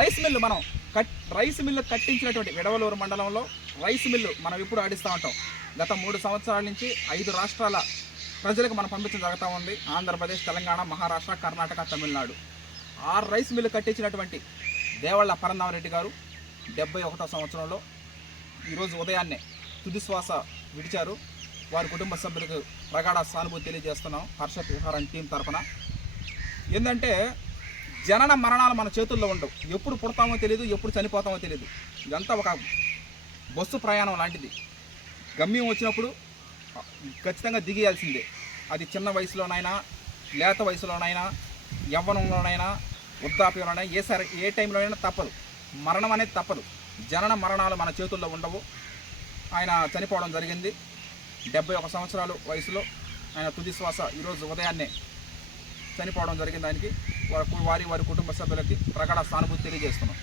Rice mill కట్టించినటువంటి Vidavaluru మండలంలో rice mill మనం ఇప్పుడు ఆడిస్తూ ఉంటాం. గత 3 సంవత్సరాల నుంచి 5 రాష్ట్రాల ప్రజలకు మనం పంపించడం జరుగుతూ ఉంది. ఆంధ్రప్రదేశ్, తెలంగాణ, మహారాష్ట్ర, కర్ణాటక, తమిళనాడు. 6 రైస్ మిల్లు కట్టించినటువంటి దేవళ్ళ పరంధామరెడ్డి గారు 71వ సంవత్సరంలో ఈరోజు ఉదయాన్నే తుది శ్వాస విడిచారు. వారి కుటుంబ సభ్యులకు ప్రగాఢ సానుభూతి తెలియజేస్తున్నాం హర్షత్ విహారం టీం తరఫున. ఏంటంటే జనన మరణాలు మన చేతుల్లో ఉండవు. ఎప్పుడు పుడతామో తెలియదు, ఎప్పుడు చనిపోతామో తెలియదు. ఇదంతా ఒక బస్సు ప్రయాణం లాంటిది. గమ్యం వచ్చినప్పుడు ఖచ్చితంగా దిగేయాల్సిందే. అది చిన్న వయసులోనైనా, లేత వయసులోనైనా, యవ్వనంలోనైనా, వృద్ధాప్యంలోనైనా, ఏ టైంలోనైనా తప్పదు. మరణం అనేది తప్పదు. జనన మరణాలు మన చేతుల్లో ఉండవు. ఆయన చనిపోవడం జరిగింది 71 సంవత్సరాల వయసులో. ఆయన తుది శ్వాస ఈరోజు ఉదయాన్నే చనిపోవడం జరిగింది. ఆయనకి వారి కుటుంబ సభ్యులకి ప్రగాఢ సానుభూతి తెలియజేస్తున్నాం.